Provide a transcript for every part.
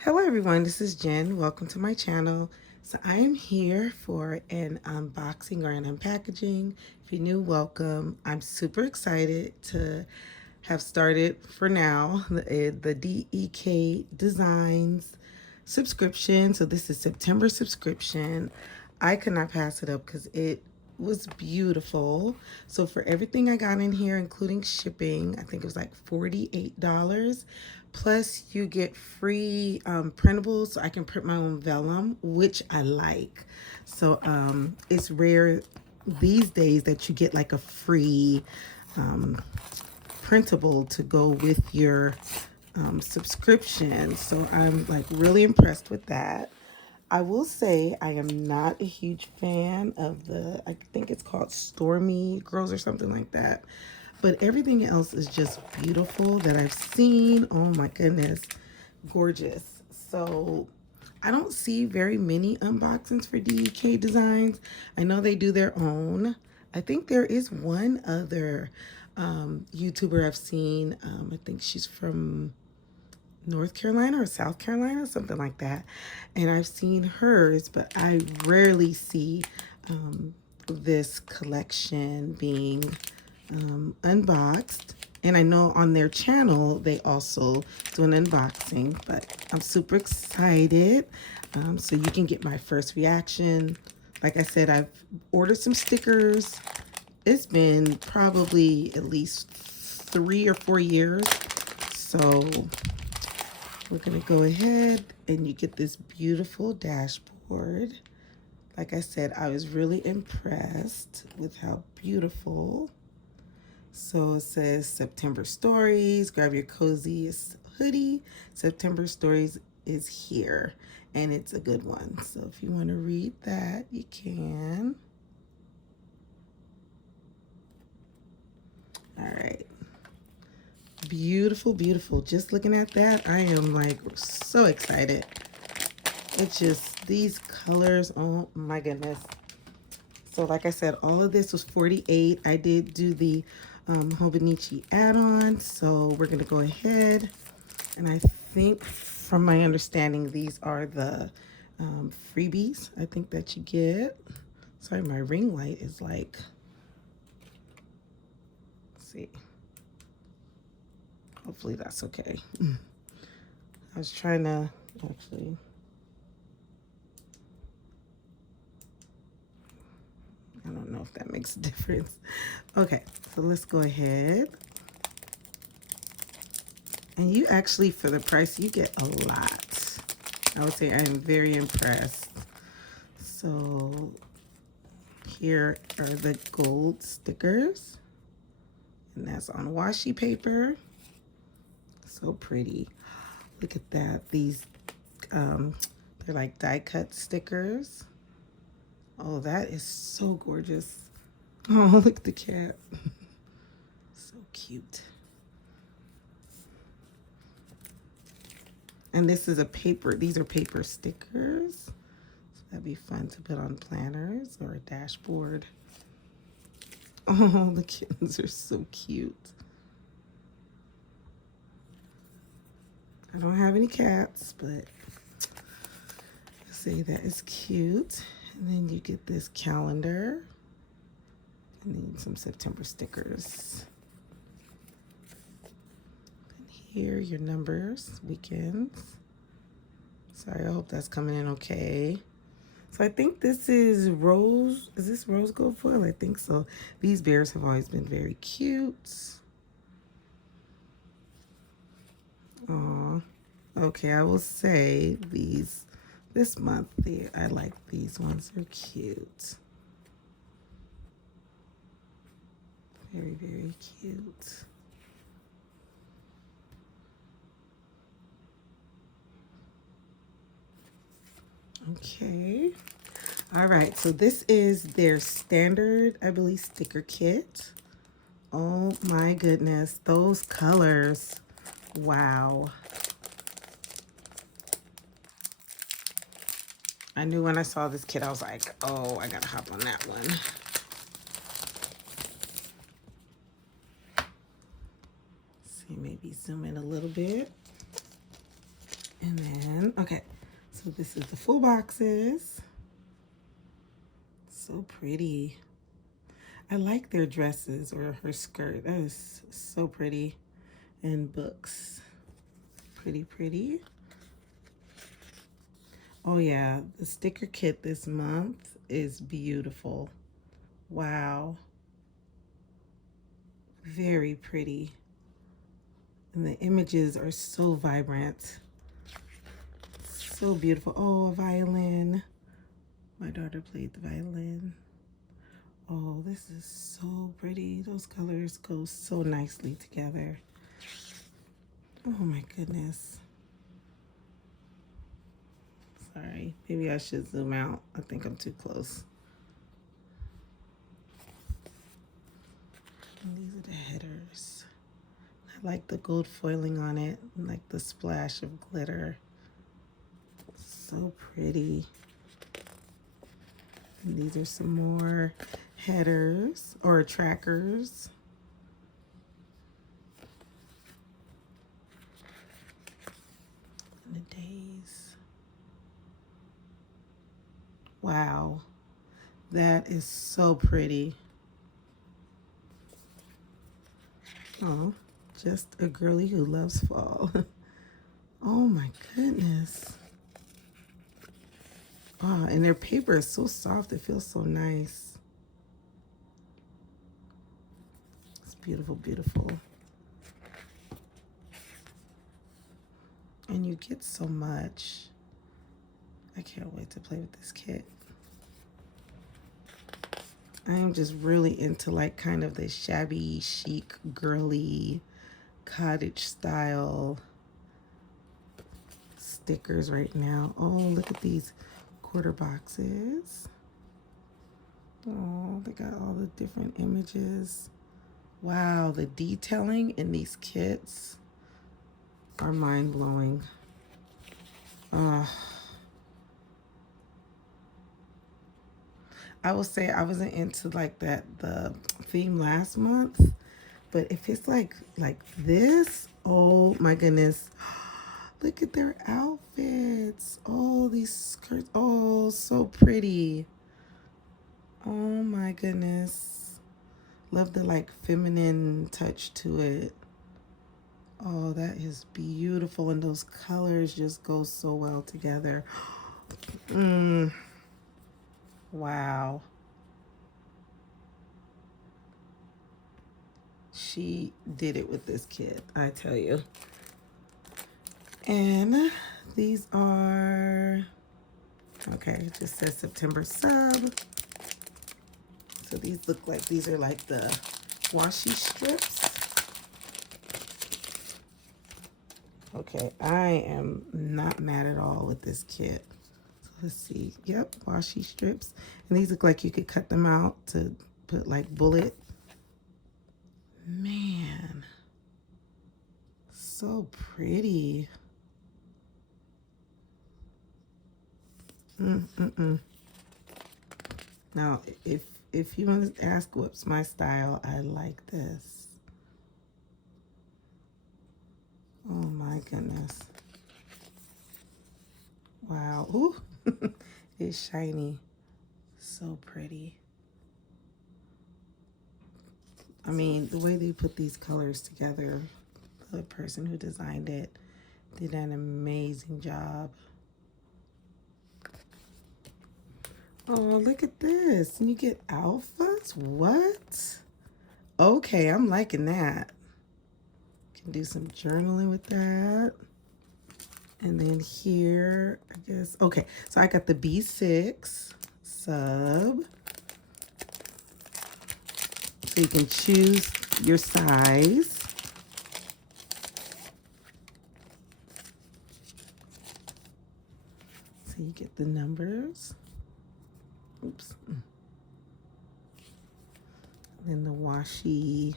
Hello everyone, this is Jen. Welcome to my channel. So I am here for an unboxing or an unpackaging. If you're new, welcome. I'm super excited to have started for now the DEK Designs subscription. So this is September subscription. I could not pass it up because it was beautiful. So for everything I got in here, including shipping, I think it was like $48. Plus you get free printables, so I can print my own vellum, which I like. So it's rare these days that you get like a free printable to go with your subscription. So I'm like really impressed with that. I will say I am not a huge fan of I think it's called Stormy Girls or something like that. But everything else is just beautiful that I've seen. Oh my goodness, gorgeous. So I don't see very many unboxings for DEK Designs. I know they do their own. I think there is one other YouTuber I've seen. I think she's from North Carolina or South Carolina, something like that. And I've seen hers, but I rarely see this collection being unboxed. And I know on their channel, they also do an unboxing, but I'm super excited. So you can get my first reaction. Like I said, I've ordered some stickers. It's been probably at least 3 or 4 years. So we're gonna go ahead and you get this beautiful dashboard. Like I said, I was really impressed with how beautiful. So it says September Stories, grab your coziest hoodie. September Stories is here and it's a good one. So if you want to read that, you can. All right. Beautiful, beautiful. Just looking at that, I am like so excited. It's just these colors, oh my goodness. So like I said, all of this was $48. I did do the Hobonichi add-on, so we're gonna go ahead. And I think from my understanding, these are the freebies I think that you get. Sorry, my ring light is like, let's see. Hopefully that's okay. I was trying to actually, I don't know if that makes a difference. Okay, so let's go ahead. And you actually, for the price, you get a lot. I would say I am very impressed. So here are the gold stickers. And that's on washi paper. So pretty. Look at that. These, they're like die cut stickers. Oh, that is so gorgeous. Oh, look at the cat. So cute. And this is a paper, these are paper stickers. So that'd be fun to put on planners or a dashboard. Oh, the kittens are so cute. I don't have any cats, but I say that is cute. And then you get this calendar. And then some September stickers. And here, your numbers, weekends. Sorry, I hope that's coming in okay. So I think this is rose. Is this rose gold foil? I think so. These bears have always been very cute. Aw. Okay, I will say these this month. I like these ones. They're cute. Very, very cute. Okay. All right, so this is their standard, I believe, sticker kit. Oh my goodness, those colors. Wow. I knew when I saw this kit, I was like, oh, I gotta hop on that one. See, maybe zoom in a little bit. And then Okay, so this is the full boxes. So pretty. I like their dresses or her skirt. That is so pretty. And books. Pretty, pretty. Oh yeah, the sticker kit this month is beautiful. Wow. Very pretty. And the images are so vibrant. So beautiful. Oh, a violin. My daughter played the violin. Oh, this is so pretty. Those colors go so nicely together. Oh my goodness. Sorry, maybe I should zoom out. I think I'm too close. And these are the headers. I like the gold foiling on it, and like the splash of glitter. So pretty. And these are some more headers or trackers. And the days. Wow, that is so pretty. Oh, just a girly who loves fall. Oh my goodness. Oh, and their paper is so soft. It feels so nice. It's beautiful, beautiful. And you get so much. I can't wait to play with this kit. I am just really into like kind of the shabby, chic, girly, cottage style stickers right now. Oh, look at these quarter boxes. Oh, they got all the different images. Wow, the detailing in these kits are mind-blowing. I will say I wasn't into like the theme last month, but if it's like this, oh my goodness. Look at their outfits. Oh, these skirts. Oh, so pretty. Oh my goodness. Love the like feminine touch to it. Oh, that is beautiful. And those colors just go so well together. Wow. She did it with this kit, I tell you. And these are, okay, it just says September sub. So these look like, these are like the washi strips. Okay, I am not mad at all with this kit. So let's see. Yep, washi strips. And these look like you could cut them out to put like bullet. Man, so pretty. Now, if you want to ask what's my style, I like this. Oh my goodness. Wow. Ooh, it's shiny. So pretty. I mean, the way they put these colors together, the person who designed it did an amazing job. Oh, look at this. And you get alphas? What? Okay, I'm liking that. Can do some journaling with that. And then here, I guess, okay, so I got the B6 sub. So you can choose your size. So you get the numbers. Oops. And then the washi.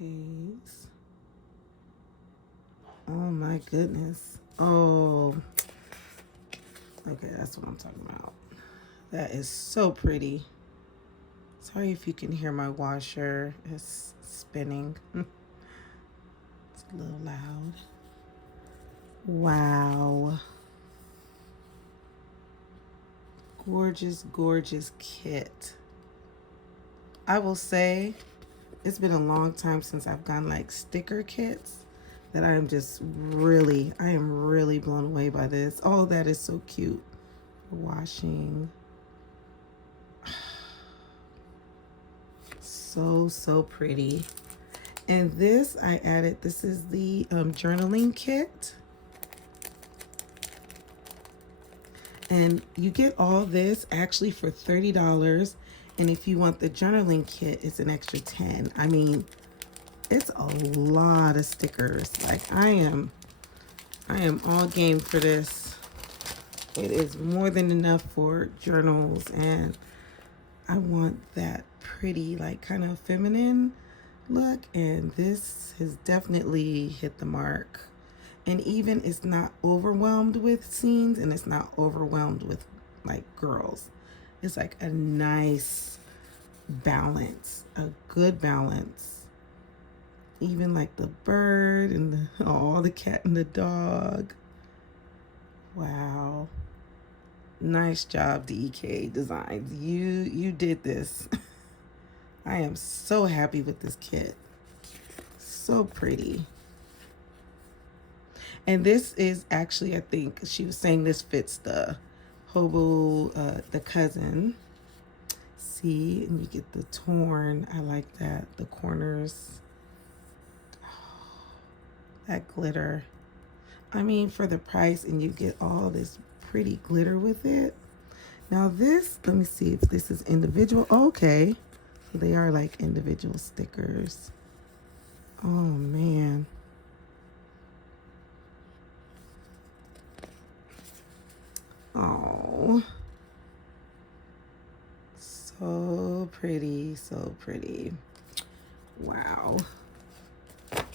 Days. Oh my goodness. Oh. Okay, that's what I'm talking about. That is so pretty. Sorry if you can hear my washer. It's spinning. So A little loud. Wow. Gorgeous, gorgeous kit. I will say it's been a long time since I've gotten like sticker kits that I am really blown away by this. Oh, that is so cute. Washing. So pretty. And this I added, this is the journaling kit. And you get all this actually for $30. And if you want the journaling kit, it's an extra 10. I mean, it's a lot of stickers. Like I am all game for this. It is more than enough for journals, and I want that pretty, like kind of feminine look, and this has definitely hit the mark. And even it's not overwhelmed with scenes, and it's not overwhelmed with like girls. It's like a nice balance, a good balance. Even like the bird and the cat and the dog. Wow. Nice job, DEK Designs. You did this. I am so happy with this kit. So pretty. And this is actually, I think she was saying this fits the the cousin. See, and you get the torn. I like that. The corners. That glitter. I mean, for the price, and you get all this pretty glitter with it. Now this, let me see if this is individual. Okay. So they are like individual stickers. Oh man. Oh. So pretty, so pretty. Wow.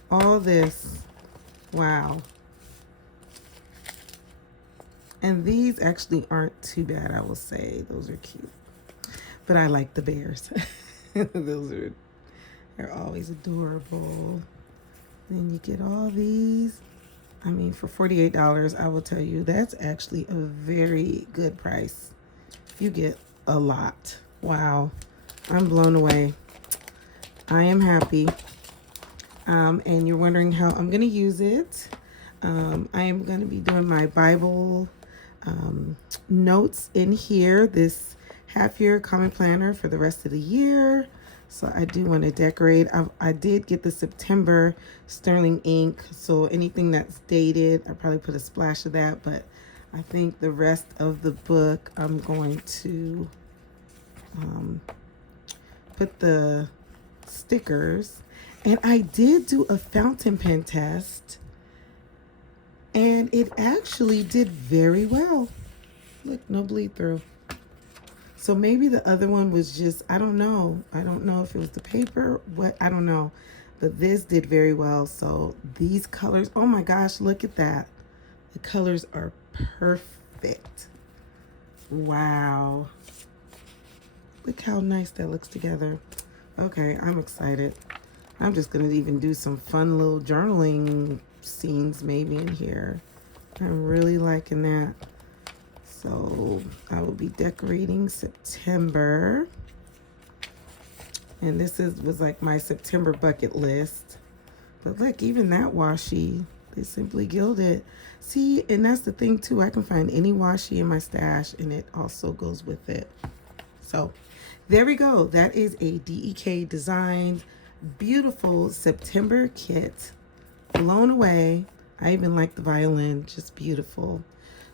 All this. Wow. And these actually aren't too bad, I will say. Those are cute. But I like the bears. They're always adorable. Then you get all these. I mean, for $48, I will tell you, that's actually a very good price. You get a lot. Wow. I'm blown away. I am happy. And you're wondering how I'm going to use it. I am going to be doing my Bible notes in here, this half-year common planner for the rest of the year. So I do want to decorate. I did get the September sterling ink, so anything that's dated, I probably put a splash of that, but I think the rest of the book I'm going to put the stickers. And I did do a fountain pen test, and it actually did very well. Look, no bleed through. So maybe the other one was just, I don't know. I don't know if it was the paper, I don't know. But this did very well. So these colors, oh my gosh, look at that. The colors are perfect. Wow. Look how nice that looks together. Okay, I'm excited. I'm just gonna even do some fun little journaling scenes maybe in here. I'm really liking that. So I will be decorating September. And this was like my September bucket list. But look, even that washi, they simply gilded. See, and that's the thing too. I can find any washi in my stash, and it also goes with it. So there we go. That is a DEK Designs beautiful September kit. Blown away. I even like the violin, just beautiful.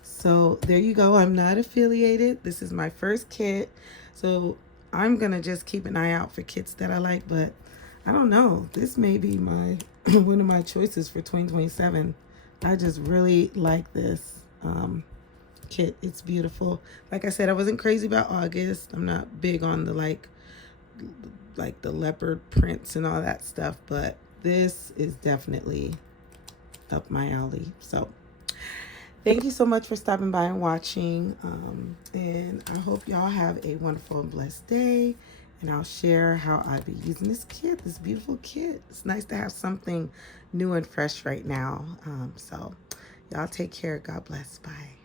So there you go. I'm not affiliated. This is my first kit. So I'm going to just keep an eye out for kits that I like, but I don't know. This may be my one of my choices for 2027. I just really like this kit. It's beautiful. Like I said, I wasn't crazy about August. I'm not big on the like the leopard prints and all that stuff, but this is definitely up my alley. So thank you so much for stopping by and watching, and I hope y'all have a wonderful and blessed day, and I'll share how I be using this kit, this beautiful kit. It's nice to have something new and fresh right now. So y'all take care. God bless. Bye.